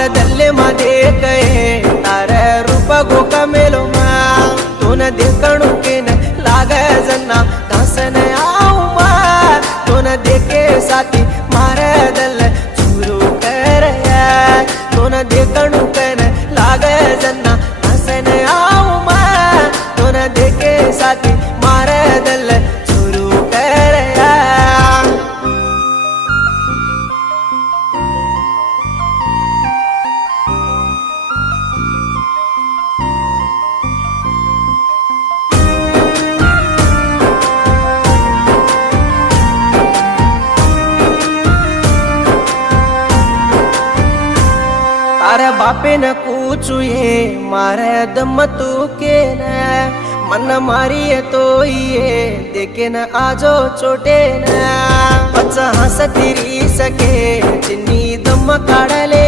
मार दल्ले मा देख तारे रूप गो कमेलो मा तोन देखणु के न लाग जना दासन आऊ मा तोन देखे साथी मार दल चूरू कर तोन देखणु के न लाग जना दासन आऊ मा तोन देखे साथी मार दल चूरू कर तारे बापे न पूछू ये मारे दम तू के न मन मारी तो ये देखे न आजो छोटे न बच्चा हंस तिरी सके चिन्नी दम काढले